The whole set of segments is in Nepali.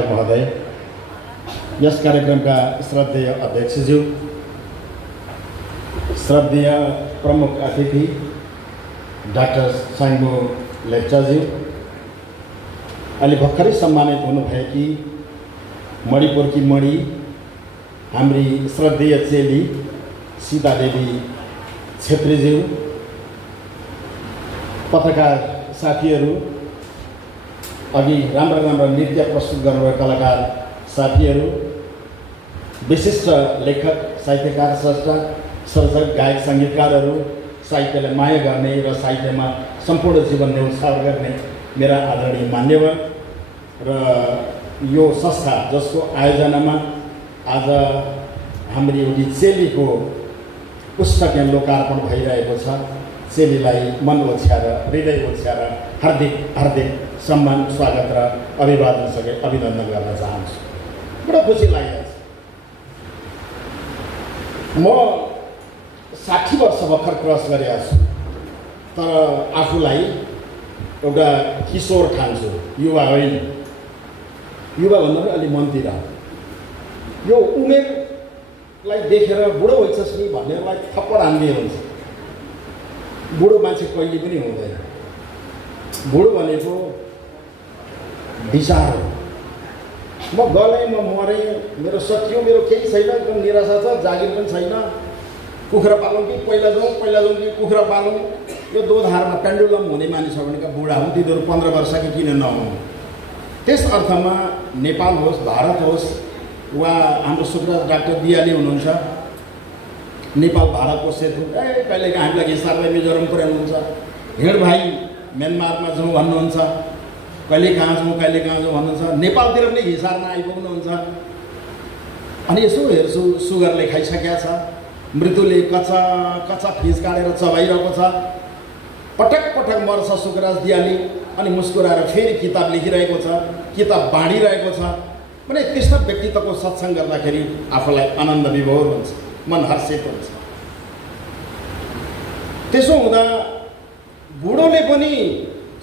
महोदय, यस कार्यक्रमका श्रद्धेय अध्यक्षज्यू, श्रद्धेय प्रमुख अतिथि डाक्टर साङ्गो लेप्चाज्यू, अहिले भर्खरै सम्मानित हुनुभएकी मणिपुरकी मणि हाम्री श्रद्धेय चेली सीतादेवी छेत्रीज्यू, पत्रकार साथीहरू, अघि राम्रा नृत्य प्रस्तुत गर्नुभएका कलाकार साथीहरू, विशिष्ट लेखक, साहित्यकार, स्रष्टा, सर्जक, गायक, सङ्गीतकारहरू, साहित्यलाई माया गर्ने र साहित्यमा सम्पूर्ण जीवन न्यौछावर गर्ने मेरा आदरणीय मान्यवर र यो संस्था जसको आयोजनामा आज हाम्रो एउटी चेलीको पुस्तक यहाँ लोकार्पण भइरहेको छ, चेलीलाई मन ओछ्याएर, हृदय ओछ्याएर हार्दिक सम्मान, स्वागत र अभिनन्दन गर्न चाहन्छु। बडो खुसी लागिरहेछ। म 60 वर्ष भर्खर क्रस गरेको छु, तर आफूलाई एउटा किशोर ठान्छु, युवा होइन। युवा भन्दा पनि अलि मनतिर यो उमेरलाई देखेर बुढो भइसस् नि भन्नेलाई थप्पड हान्दिए हुन्छ। बुढो मान्छे कहिले पनि हुँदैन। बुढो भनेको विचार हो। म गलेँ, म मरेँ, मेरो सकियो, मेरो केही छैन, एकदम निराशा छ, जागिर पनि छैन, कुखुरा पालौँ कि पहिला जाउँ कि कुखुरा पालौँ, यो दोधारमा पेन्डुलम हुने मानिस हो भनेका बुढा हुन्, तिनीहरू 15 वर्षकी किन नहुन्। त्यस अर्थमा नेपाल होस्, भारत होस्, वा हाम्रो सुखराज डाक्टर दियाली हुनुहुन्छ, नेपाल भारतको सेतु, कहिलेका हामीलाई हिसाबलाई मिजोरम पुर्याउनुहुन्छ, हिँड भाइ म्यानमारमा जाउँ भन्नुहुन्छ, कहिले कहाँ जाउँ भन्नुहुन्छ, नेपालतिर पनि हिसारमा आइपुग्नुहुन्छ। अनि यसो हेर्छु, सुगरले खाइसकेका छ, मृत्युले कच्चा फिज काटेर चबाइरहेको छ, पटक मर्छ सुखराज दियाली, अनि मुस्कुराएर फेरि किताब लेखिरहेको छ, किताब बाँडिरहेको छ भने त्यस्तो व्यक्तित्वको सत्सङ्ग गर्दाखेरि आफूलाई आनन्द विभोर हुन्छ, मन हर्षित हुन्छ। त्यसो हुँदा बुढोले पनि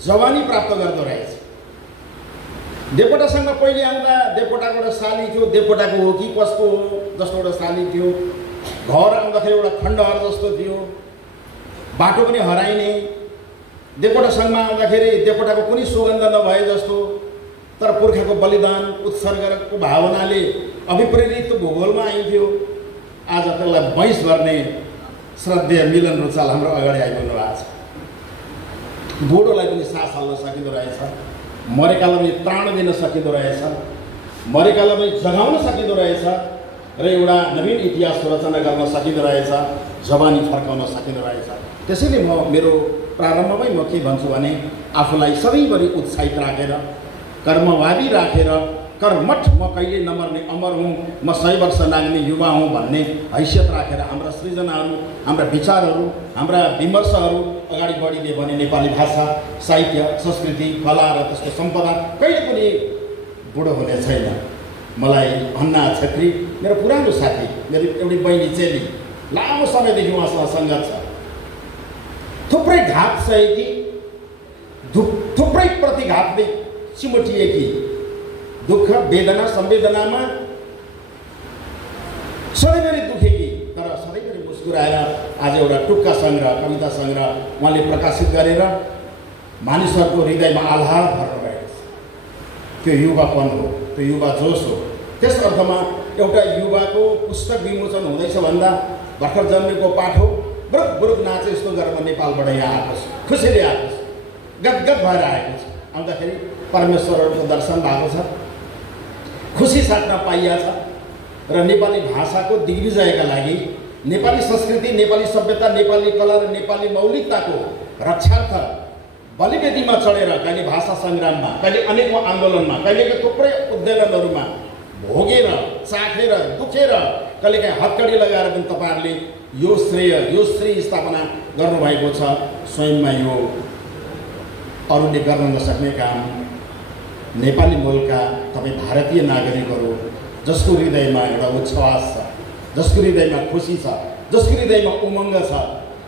जवानी प्राप्त गर्दो रहेछ। देवकोटासँग पहिले आउँदा देवकोटाको एउटा साली थियो, देवकोटाको हो कि कसको हो जस्तो एउटा साली थियो। घर आउँदाखेरि एउटा खण्डहर जस्तो थियो, बाटो पनि हराइने। देवकोटासँगमा आउँदाखेरि देवकोटाको कुनै सुगन्ध नभए जस्तो, तर पुर्खाको बलिदान उत्सर्गको भावनाले अभिप्रेरित भूगोलमा आइन्थ्यो। आज त्यसलाई भैँस गर्ने श्रद्धेय मिलन रुचाल हाम्रो अगाडि आइपुग्नु भएको छ। बुढोलाई पनि सास हाल्न सकिँदो रहेछ, मरेकालाई पनि त्राण दिन सकिँदो रहेछ, मरेकालाई पनि जगाउन सकिँदो रहेछ र एउटा नवीन इतिहासको रचना गर्न सकिँदो रहेछ, जवानी फर्काउन सकिँदो रहेछ। त्यसैले म मेरो प्रारम्भमै म के भन्छु भने आफूलाई सधैँभरि उत्साहित राखेर, कर्मभावी राखेर, कर्मठ म कहिले नमर्ने अमर हुँ, म 100 वर्ष नाग्ने युवा हुँ भन्ने हैसियत राखेर हाम्रा सृजनाहरू, हाम्रा विचारहरू, हाम्रा विमर्शहरू अगाडि बढिदिए भने नेपाली भाषा, साहित्य, संस्कृति, कला र त्यसको सम्पदा कहिले पनि बुढो हुने छैन। मलाई अन्ना छेत्री मेरो पुरानो साथी, मेरो एउटी बहिनी चेली, लामो समयदेखि उहाँसँग सङ्गत छ। थुप्रै घात सहेकी, थुप्रै प्रतिघातले चिमोटिएकी, दुःख वेदना संवेदनामा सधैँभरि दुखेकी, तर सधैँभरि मुस्कुराएर आज एउटा टुक्का सङ्ग्रह, कविता सङ्ग्रह उहाँले प्रकाशित गरेर मानिसहरूको हृदयमा आह्लाद भर्नुभएको छ। त्यो युवापन हो, त्यो युवा जोस हो। त्यस अर्थमा एउटा युवाको पुस्तक विमोचन हुँदैछ भन्दा भर्खर जन्मेको पाठो बुरुक नाचे जस्तो गरेर म नेपालबाट यहाँ आएको छु, खुसीले आएको छु, गदगद भएर आएको छु। आउँदाखेरि परमेश्वरहरूको दर्शन भएको छ, खुसी साट्न पाइएको छ र नेपाली भाषाको दिग्विजयका लागि, नेपाली संस्कृति, नेपाली सभ्यता, नेपाली कला र नेपाली मौलिकताको रक्षार्थ बलिवेदीमा चढेर कहिले भाषा सङ्ग्राममा, कहिले अनेकौँ आन्दोलनमा, कहिलेका थुप्रै उद्वेलनहरूमा भोगेर, चाखेर, दुखेर, कहिलेकाहीँ हत्कडी लगाएर पनि तपाईँहरूले यो श्रेय स्थापना गर्नुभएको छ। स्वयंमा यो अरूले गर्न नसक्ने काम नेपाली मूलका तपाईँ भारतीय नागरिकहरू जसको हृदयमा एउटा उच्छ्वास छ, जसको हृदयमा खुसी छ, जसको हृदयमा उमङ्ग छ,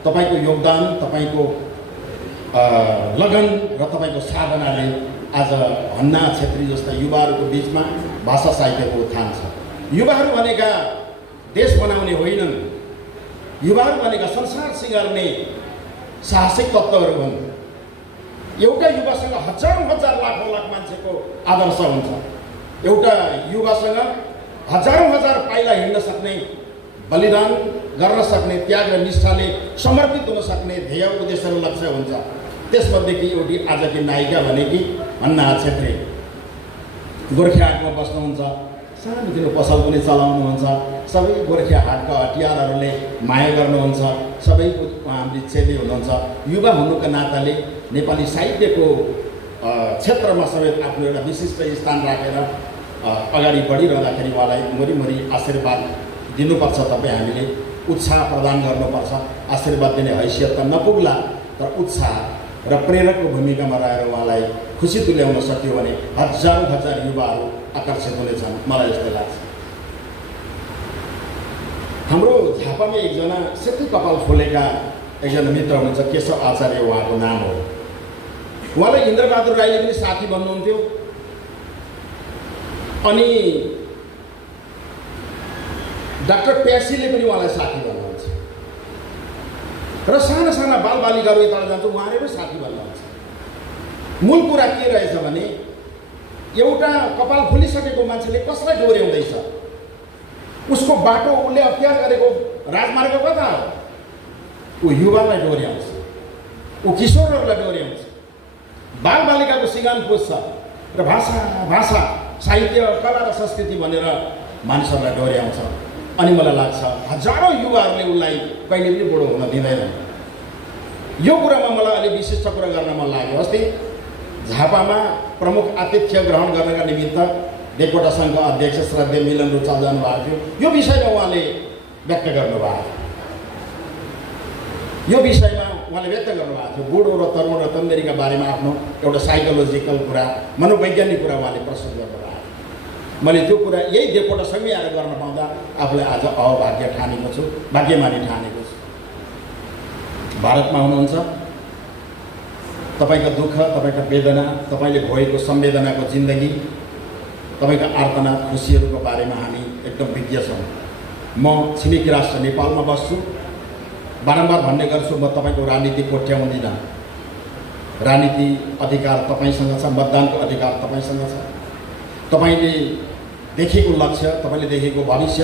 तपाईँको योगदान, तपाईँको लगन र तपाईँको साधनाले आज हन्ना छेत्री जस्ता युवाहरूको बिचमा भाषा साहित्यको उत्थान छ। युवाहरू भनेका देश बनाउने होइनन्, युवाहरू भनेका संसार सिँगार्ने साहसिक तत्त्वहरू हुन्। एउटा युवासँग हजारौँ हजार लाखौँ लाख मान्छेको आदर्श हुन्छ। एउटा युवासँग हजारौँ हजार पाइला हिँड्न सक्ने, बलिदान गर्न सक्ने, त्याग र निष्ठाले समर्पित हुन सक्ने ध्येय उद्देश्य र लक्ष्य हुन्छ। त्यसमध्येकी एउटी आजकी नायिका भनेकी हन्ना छेत्री गोर्खे हाटमा बस्नुहुन्छ, सानोतिनो पसल पनि चलाउनुहुन्छ, सबै गोर्खे हाटका हटियारहरूले माया गर्नुहुन्छ, सबैको उहाँले चेली हुनुहुन्छ। युवा हुनुको नाताले नेपाली साहित्यको क्षेत्रमा समेत आफ्नो एउटा विशिष्ट स्थान राखेर अगाडि बढिरहँदाखेरि उहाँलाई मरिमरि आशीर्वाद दिनुपर्छ। तपाईँ हामीले उत्साह प्रदान गर्नुपर्छ। आशीर्वाद दिने हैसियत त नपुग्ला, तर उत्साह र प्रेरकको भूमिकामा रहेर उहाँलाई खुसी तुल्याउन सक्यो भने हजारौँ हजार युवाहरू आकर्षित हुनेछन्, मलाई यस्तो लाग्छ। हाम्रो झापामा एकजना सेती कपाल फुलेका एकजना मित्र हुनुहुन्छ, केशव आचार्य उहाँको नाम हो। उहाँलाई इन्द्रबहादुर राईले पनि साथी भन्नुहुन्थ्यो, अनि डाक्टर प्यासीले पनि उहाँलाई साथी भन्नुहुन्छ, र साना साना बालबालिकाहरू यता जान्छ उहाँले पनि साथी भन्नुहुन्छ। मूल कुरा के रहेछ भने एउटा कपाल फुलिसकेको मान्छेले कसलाई डोर्याउँदैछ? उसको बाटो उसले अख्तियार गरेको राजमार्ग कता हो? ऊ युवालाई डोर्याउँछ, ऊ किशोरहरूलाई डोर्याउँछ, बालबालिकाको सिगान पुज्छ र भाषा भाषा साहित्य कला र संस्कृति भनेर मानिसहरूलाई डोर्याउँछ। अनि मलाई लाग्छ हजारौँ युवाहरूले उसलाई कहिले पनि बुढो हुन दिँदैनन्। यो कुरामा मलाई अलि विशिष्ट कुरा गर्न मन लाग्यो। अस्ति झापामा प्रमुख आतिथ्य ग्रहण गर्नका निमित्त देवकोटा सङ्घका अध्यक्ष श्रद्धेय मिलन रुचाल जानुभएको थियो। यो विषयमा उहाँले व्यक्त गर्नुभएको थियो। बुढो र तरुण र तन्देरीका बारेमा आफ्नो एउटा साइकोलोजिकल कुरा, मनोवैज्ञानिक कुरा उहाँले प्रस्तुत गर्नुभएको थियो। मैले त्यो कुरा यही देवकोटा सँगै आएर गर्न पाउँदा आफूलाई आज अभाग्य ठानेको छु, भाग्यमानी ठानेको छु। भारतमा हुनुहुन्छ, तपाईँको दुःख, तपाईँको वेदना, तपाईँले भोगेको संवेदनाको जिन्दगी, तपाईँका आर्तनाद खुसीहरूको बारेमा हामी एकदम विज्ञ छौँ। म छिमेकी राष्ट्र नेपालमा बस्छु, बारम्बार भन्ने गर्छु म तपाईँको राजनीति कोट्याउँदिनँ। राजनीति अधिकार तपाईँसँग छ, मतदानको अधिकार तपाईँसँग छ। तपाईँले देखेको लक्ष्य, तपाईँले देखेको भविष्य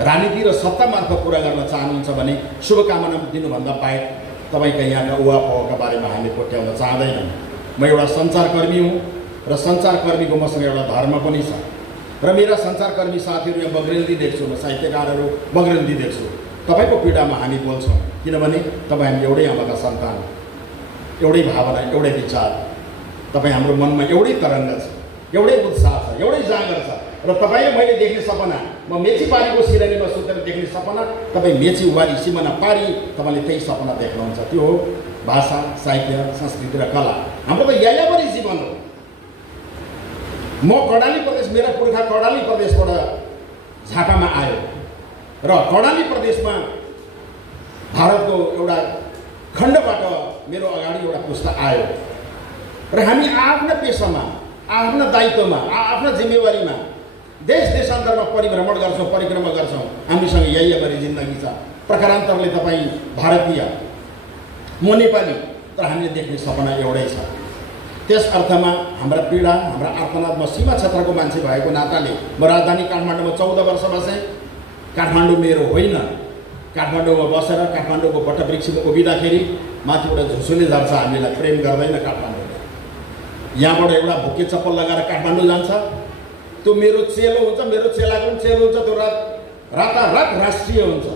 राजनीति र सत्ता मार्फत पुरा गर्न चाहनुहुन्छ भने शुभकामना दिनुभन्दा बाहेक तपाईँका यहाँका उहापोहका बारेमा हामी कोट्याउन चाहँदैनौँ। म एउटा सञ्चारकर्मी हुँ र सञ्चारकर्मीको मसँग एउटा धर्म पनि छ, र मेरा सञ्चारकर्मी साथीहरू यहाँ बग्रेल्दी देख्छु, म साहित्यकारहरू बग्रेल्दी देख्छु। तपाईँको पीडामा हामी बोल्छौँ, किनभने तपाईँ हामी एउटै आमाका सन्तान, एउटै भावना, एउटै विचार। तपाईँ हाम्रो मनमा एउटै तरङ्ग छ, एउटै उत्साह छ, एउटै जाँगर छ। र तपाईँले मैले देख्ने सपना, म मेची पारीको सिरानीमा सुतेर देख्ने सपना, तपाईँ मेची वारी सिमाना पारी तपाईँले त्यही सपना देख्नुहुन्छ। त्यो हो भाषा, साहित्य, संस्कृति र कला। हाम्रो त यायावरी जीवन हो। म कर्णाली प्रदेश, मेरा पुर्खा कर्णाली प्रदेशबाट झापामा आयो र कर्णाली प्रदेशमा भारतको एउटा खण्डबाट मेरो अगाडि एउटा पुस्ता आयो र हामी आफ्ना पेसामा, आफ्ना दायित्वमा, आफ्ना जिम्मेवारीमा देश देशान्तरमा परिभ्रमण गर्छौँ, परिक्रमा गर्छौँ। हामीसँग यायावरी जिन्दगी छ। प्रकारान्तरले तपाईँ भारतीय, म नेपाली, तर हामीले देख्ने सपना एउटै छ। त्यस अर्थमा हाम्रा पीडा, हाम्रा आर्तनाद, म सीमा क्षेत्रको मान्छे भएको नाताले म राजधानी काठमाडौँमा 14 वर्ष बसेँ। काठमाडौँ मेरो होइन। काठमाडौँमा बसेर काठमाडौँको वटवृक्षमा उभिँदाखेरि माथिबाट झुसुले झर्छ, हामीलाई प्रेम गर्दैन काठमाडौँले। यहाँबाट एउटा भुके चप्पल लगाएर काठमाडौँ जान्छ, त्यो मेरो चेलो हुन्छ, मेरो चेलाको पनि चेलो हुन्छ, त्यो रातारात राष्ट्रिय हुन्छ।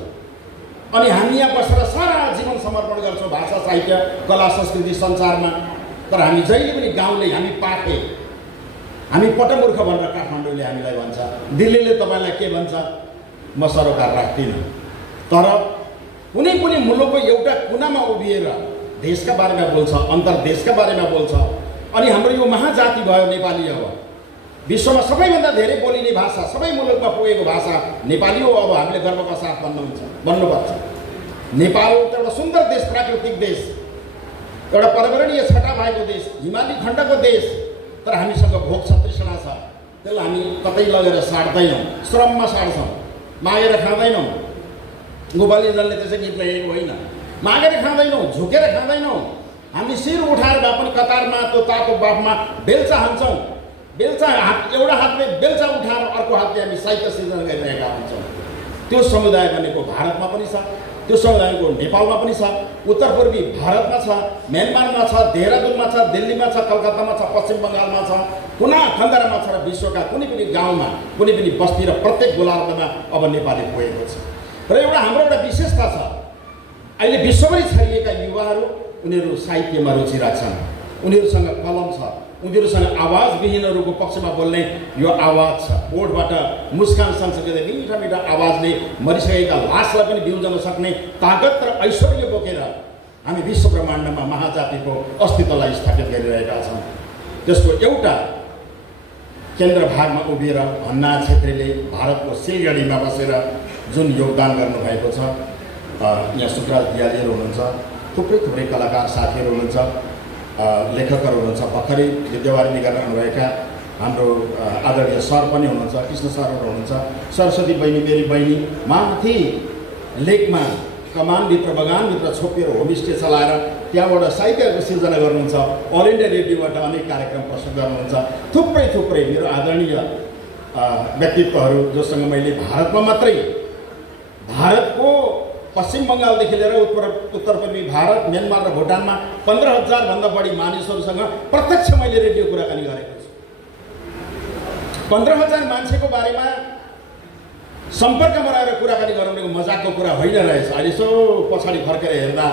अनि हामी यहाँ बसेर सारा जीवन समर्पण गर्छौँ भाषा, साहित्य, कला, संस्कृति, सञ्चारमा। तर हामी जहिले पनि गाउँले, हामी पाखे, हामी पटमूर्ख भनेर काठमाडौँले हामीलाई भन्छ। दिल्लीले तपाईँलाई के भन्छ म सरोकार राख्दिनँ। तर कुनै पनि मुलुकको एउटा कुनामा उभिएर देशका बारेमा बोल्छ, अन्तर्देशका बारेमा बोल्छ। अनि हाम्रो यो महाजाति भयो नेपाली। अब विश्वमा सबैभन्दा धेरै बोलिने भाषा, सबै मुलुकमा पुगेको भाषा नेपाली हो। अब हामीले गर्वका साथ भन्नुपर्छ। नेपाल एउटा सुन्दर देश, प्राकृतिक देश, एउटा पर्यावरणीय छटा भएको देश, हिमाली खण्डको देश, तर हामीसँग भोग छ, तृष्णा छ, त्यसलाई हामी कतै लगेर साट्दैनौँ, श्रममा साट्छौँ, मागेर खाँदैनौँ। गोपाली दलले त्यसै गीत लेखेको होइन। मागेर खाँदैनौँ, झुकेर खाँदैनौँ, हामी शिर उठाएर भए पनि कतारमा त्यो तातो बाफमा बेल्चा हान्छौँ। बेल्चा हात, एउटा हातले बेल्चा उठाएर अर्को हातले हामी साहित्य सिर्जना गरिरहेका हुन्छौँ। त्यो समुदाय भनेको भारतमा पनि छ, त्यो समुदायको नेपालमा पनि छ, उत्तर पूर्वी भारतमा छ, म्यानमारमा छ, देहरादूनमा छ, दिल्लीमा छ, कलकत्तामा छ, पश्चिम बङ्गालमा छ, कुना खन्दरामा छ र विश्वका कुनै पनि गाउँमा, कुनै पनि बस्ती र प्रत्येक गोलार्धमा अब नेपाली पुगेको छ। र हाम्रो एउटा विशेषता छ, अहिले विश्वभरि छरिएका युवाहरू उनीहरू साहित्यमा रुचि राख्छन्, उनीहरूसँग कलम छ, उनीहरूसँग आवाजविहीनहरूको पक्षमा बोल्ने यो आवाज छ। ओठबाट मुस्कान सँगसँगै मिठा मिठा आवाजले मरिसकेका लासलाई पनि बिउजन सक्ने ताकत र ऐश्वर्य बोकेर हामी विश्व ब्रह्माण्डमा महाजातिको अस्तित्वलाई स्थापित गरिरहेका छौँ। त्यसको एउटा केन्द्र भागमा उभिएर भन्ना छेत्रीले भारतको सिलगढीमा बसेर जुन योगदान गर्नुभएको छ, यहाँ सुकराज दियालीहरू हुनुहुन्छ, थुप्रै कलाकार साथीहरू हुनुहुन्छ, लेखकहरू हुनुहुन्छ, भर्खरै विद्यावारिणी गर्न आउनुभएका हाम्रो आदरणीय सर पनि हुनुहुन्छ, कृष्ण सरहरू हुनुहुन्छ, सरस्वती बहिनी मेरी बहिनी माथि लेकमा कमानभित्र बगानभित्र छोपेर होमस्टे चलाएर त्यहाँबाट साहित्यको सिर्जना गर्नुहुन्छ, अल इन्डिया रेडियोबाट अनेक कार्यक्रम प्रस्तुत गर्नुहुन्छ। थुप्रै मेरो आदरणीय व्यक्तित्वहरू जोसँग मैले भारतमा मात्रै, भारतको पश्चिम बङ्गालदेखि लिएर उत्तर पूर्वी भारत, म्यानमार र भुटानमा 15,000 भन्दा बढी मानिसहरूसँग प्रत्यक्ष मैले रेडियो कुराकानी गरेको छु। 15,000 मान्छेको बारेमा सम्पर्कमा रहेर कुराकानी गराउनेको मजाकको कुरा होइन रहेछ। अहिले यसो पछाडि फर्केर हेर्दा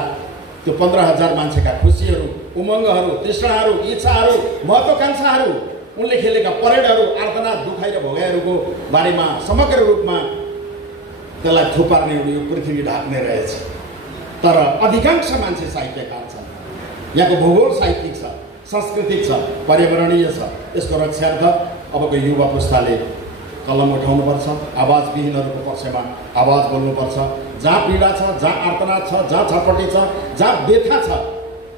त्यो 15,000 मान्छेका खुसीहरू, उमङ्गहरू, तृष्णाहरू, इच्छाहरू, महत्त्वाकांक्षाहरू, उनले खेलेका परेडहरू, आर्तनाद, दुखाइ र भोगाइहरूको बारेमा समग्र रूपमा त्यसलाई थुपार्ने यो पृथ्वी ढाक्ने रहेछ। तर अधिकांश मान्छे साहित्यकार छन्। यहाँको भूगोल साहित्यिक छ, सांस्कृतिक छ, पर्यावरणीय छ। यसको रक्षार्थ अबको युवा पुस्ताले कलम उठाउनुपर्छ, आवाजविहीनहरूको पक्षमा आवाज बोल्नुपर्छ। जहाँ पीडा छ, जहाँ आर्तनाद छ, जहाँ छटपटी छ, जहाँ व्यथा छ,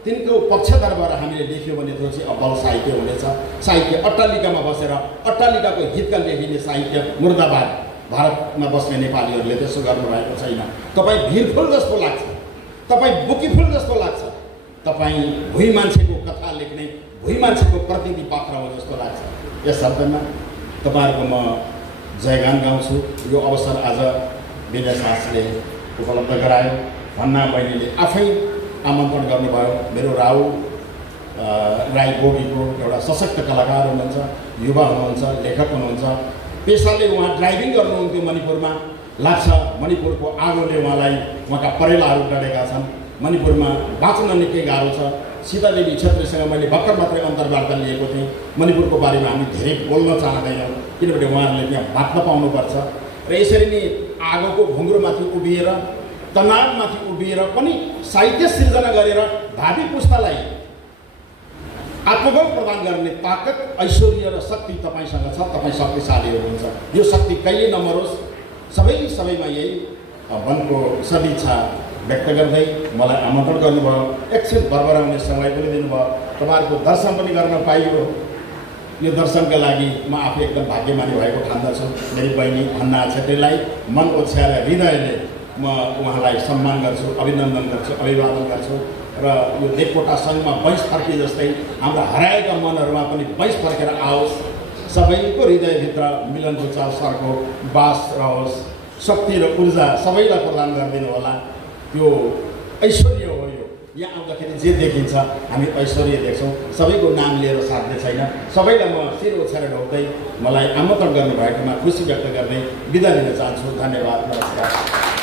तिनको पक्षतर्फबाट हामीले लेख्यो भने त्यो चाहिँ अब्बल साहित्य हुनेछ। साहित्य अट्टालिकामा बसेर अट्टालिकाको हितका लेखिने साहित्य मुर्दाबाद। भारतमा बस्ने नेपालीहरूले त्यसो गर्नुभएको छैन। तपाईँ भिरफुल जस्तो लाग्छ, तपाईँ बुकीफुल जस्तो लाग्छ, तपाईँ भुइँ मान्छेको कथा लेख्ने, भुइँ मान्छेको प्रतिनिधि पात्र हो जस्तो लाग्छ। यस शब्दमा तपाईँहरूको म जयगान गाउँछु। यो अवसर आज विनय शासले उपलब्ध गरायो। भन्ना बहिनीले आफै आमन्त्रण गर्नुभयो। मेरो राउ राई बोगीको एउटा सशक्त कलाकार हुनुहुन्छ, युवा हुनुहुन्छ, लेखक हुनुहुन्छ। पेसाले उहाँ ड्राइभिङ गर्नुहुन्थ्यो मणिपुरमा। लाग्छ मणिपुरको आगोले उहाँलाई, उहाँका परेलाहरू डढेका छन्। मणिपुरमा बाँच्न निकै गाह्रो छ। सीतादेवी छेत्रीसँग मैले भर्खर मात्रै अन्तर्वार्ता लिएको थिएँ। मणिपुरको बारेमा हामी धेरै बोल्न चाहँदैनौँ, किनभने उहाँहरूले त्यहाँ बाँच्न पाउनुपर्छ। र यसरी नै आगोको घुङ्रोमाथि उभिएर, तनावमाथि उभिएर पनि साहित्य सिर्जना गरेर भावी पुस्तालाई आत्मबल प्रदान गर्ने ताकत, ऐश्वर्य र शक्ति तपाईँसँग छ। तपाईँ शक्तिशाली हुनुहुन्छ। यो शक्ति कहिले नमरोस्। सबैमा यही मनको सदिच्छा व्यक्त गर्दै मलाई आमन्त्रण गर्नुभयो। एकछिन बरबराउने समय पनि दिनुभयो। तपाईँहरूको दर्शन पनि गर्न पाइयो। यो दर्शनका लागि म आफै एकदम भाग्यमानी भएको ठान्दछु। मेरी बहिनी भन्ना छेत्रीलाई मन ओछ्याएर हृदयले म उहाँलाई सम्मान गर्छु, अभिनन्दन गर्छु, अभिवादन गर्छु। र यो देवकोटा सङ्घमा बैंस फर्के जस्तै हाम्रा हराएका मनहरूमा पनि बैंस फर्केर आओस्। सबैको हृदयभित्र मिलनको चाल सरको बास रहोस्। शक्ति र ऊर्जा सबैलाई प्रदान गरिदिनु होला। त्यो ऐश्वर्य हो। यो यहाँ आउँदाखेरि जे देखिन्छ हामी ऐश्वर्य देख्छौँ। सबैको नाम लिएर साध्य छैन। सबैलाई म शिर ओछ्याएर ढोक्दै मलाई आमन्त्रण गर्नुभएकोमा खुसी व्यक्त गर्दै बिदा लिन चाहन्छु। धन्यवाद, नमस्कार।